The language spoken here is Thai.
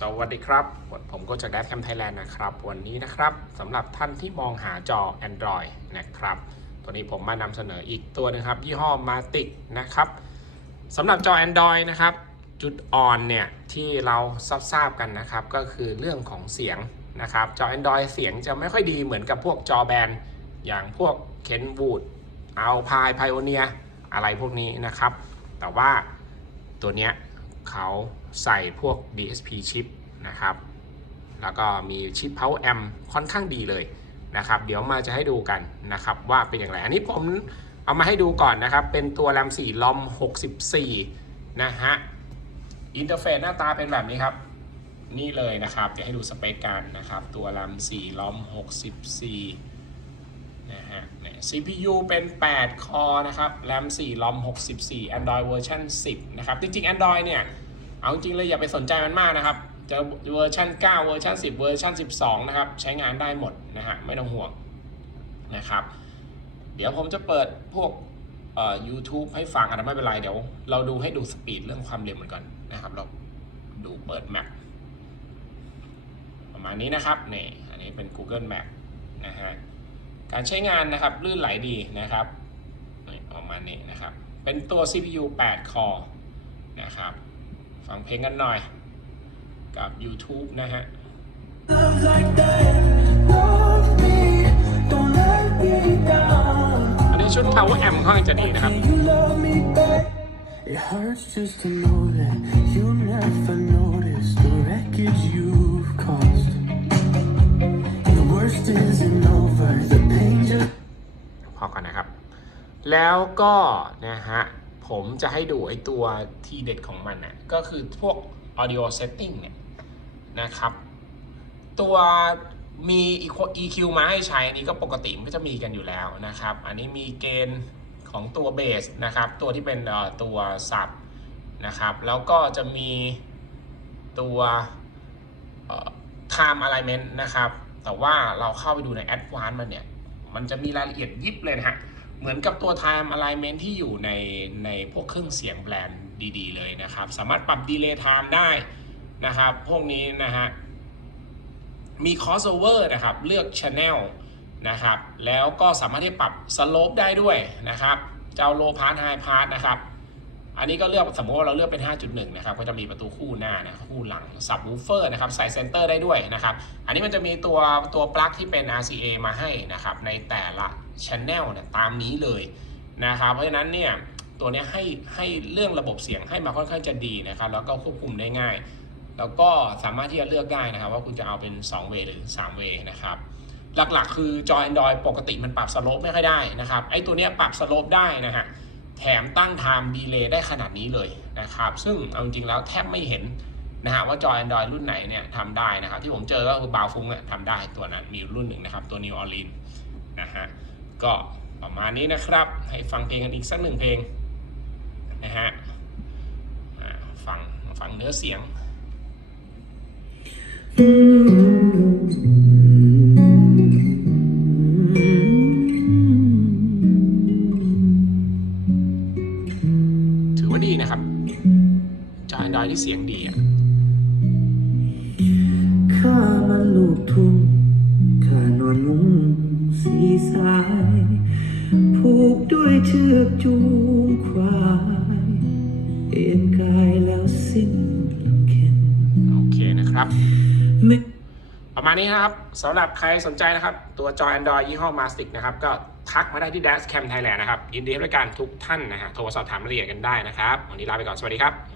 สวัสดีครับ ผมก็จาก d a s Cam Thailand นะครับ วันนี้นะครับสำหรับท่านที่มองหาจอ Android นะครับ ตัวนี้ผมมานำเสนออีกตัวหนึงครับ ยี่ห้อ Matic นะครับสำหรับจอ Android นะครับ จุดอ่อนเนี่ย ที่เราทราบกันนะครับ ก็คือเรื่องของเสียงนะครับ จอ Android เสียงจะไม่ค่อยดีเหมือนกับพวกจอแบนอย่างพวก Kenwood เอาพาย Pioneer อะไรพวกนี้นะครับ แต่ว่าตัวเนี้ย เขาใส่พวก DSP ชิปนะครับ แล้วก็มีชิป Power Amp ค่อนข้างดีเลยนะครับ เดี๋ยวมาจะให้ดูกันนะครับว่าเป็นอย่างไร อันนี้ผมเอามาให้ดูก่อนนะครับ เป็นตัว RAM 4 LOM 64 นะฮะ อินเทอร์เฟซหน้าตาเป็นแบบนี้ครับ นี่เลยนะครับ เดี๋ยวให้ดูสเปคกันนะครับ ตัว RAM 4 LOM 64 นะฮะเนี่ย CPU เป็น 8 คอนะครับ RAM 4 LOM 64 Android เวอร์ชัน10 นะครับ จริงๆ Android เนี่ย เอาจริงเลยอย่าไปสนใจมันมากนะครับ จะเวอร์ชัน9 เวอร์ชัน10 เวอร์ชัน12 นะครับ ใช้งานได้หมดนะฮะ ไม่ต้องห่วงนะครับ เดี๋ยวผมจะเปิดพวกเอ่อ YouTube ให้ฟังกันนะไม่เป็นไรเดี๋ยว เราดูให้ดูสปีดเรื่องความเร็วเหมือนกันนะครับ เราดูเปิด Map ประมาณนี้นะครับนี่อันนี้เป็น Google Map นะฮะ การใช้งานนะครับลื่นไหลดีนะครับประมาณนี้นะครับ เป็นตัว CPU 8 คอร์นะครับฟังเพลงกันหน่อยกับ YouTube นะฮะ like อันนี้ชุด Power Amp ค่อนข้างจะดีนะครับ It hurts just to know that you never noticed the wreckage you've caused. the worst isn't over, แล้วก็นะฮะผมจะให้ดูไอตัวทีเด็ดของมันนะก็คือพวก audio setting เนี่ยนะครับ ตัวมี EQ มาให้ใช้อันนี้ก็ปกติมันก็จะมีกันอยู่แล้วนะครับ อันนี้มีเกณฑ์ของตัวเบสนะครับ ตัวที่เป็นตัวสับนะครับ แล้วก็จะมีตัว time alignment นะครับ แต่ว่าเราเข้าไปดูใน advanced มันเนี่ย มันจะมีรายละเอียดยิบเลยนะฮะ เหมือนกับตัว time alignment ที่อยู่ในในพวกเครื่องเสียงแบรนด์ดีๆ เลยนะครับ สามารถปรับ delay time ได้นะครับ พวกนี้นะฮะ มี crossover นะครับ เลือก channel นะครับ แล้วก็สามารถที่ปรับ slope ได้ด้วยนะครับ เจ้า low pass high pass นะครับ อันนี้ก็เลือกสมมติว่าเราเลือกเป็น 5.1 นะครับ ก็จะมีประตูคู่หน้านะคู่หลัง subwoofer นะครับ ใส่เซนเตอร์ได้ด้วยนะครับ อันนี้มันจะมีตัวตัวปลั๊กที่เป็น RCA มาให้นะครับ ในแต่ละ channel เนี่ยตามนี้เลยนะครับ เพราะฉะนั้นเนี่ยตัวนี้ให้ให้เรื่องระบบเสียงให้มาค่อนข้างจะดีนะครับ แล้วก็ควบคุมได้ง่าย แล้วก็สามารถที่จะเลือกได้นะครับ ว่าคุณจะเอาเป็น2เวย์หรือ3เวย์นะครับหลักๆ คือจอ Android ปกติมันปรับสโลปไม่ค่อยได้นะครับไอ้ตัวนี้ปรับสโลปได้นะฮะ แถมตั้ง time delay ได้ขนาดนี้เลยนะครับ ซึ่งเอาจริงๆแล้วแทบไม่เห็นนะฮะว่าจอ Android รุ่นไหนเนี่ยทำได้นะครับ ที่ผมเจอก็คือบาวฟุงเนี่ยทำได้ตัวนั้นมีรุ่นหนึ่งนะครับ ตัว New Orleans นะฮะก็ประมาณนี้นะครับ ให้ฟังเพลงกันอีกสักหนึ่งเพลงนะฮะฟังฟังเนื้อเสียงถือ ดีนะครับจอ Android ที่เสียงดีอะข้ามันลูกทุ่งข้านวลมุงสีสาย ผูกด้วยเชือกจูงควายเอ็นกายแล้วสิ้นลำเค็นโอเคนะครับไม่ ประมาณนี้ครับสำหรับใครสนใจนะครับ ตัวจอ Android ยี่ห้อ Mastic นะครับ ก็ทักมาได้ที่ Dash Cam Thailand นะครับ ยินดีให้บริการทุกท่านนะฮะโทรสอบถามรายละเอียดกันได้นะครับ วันนี้ลาไปก่อน สวัสดีครับ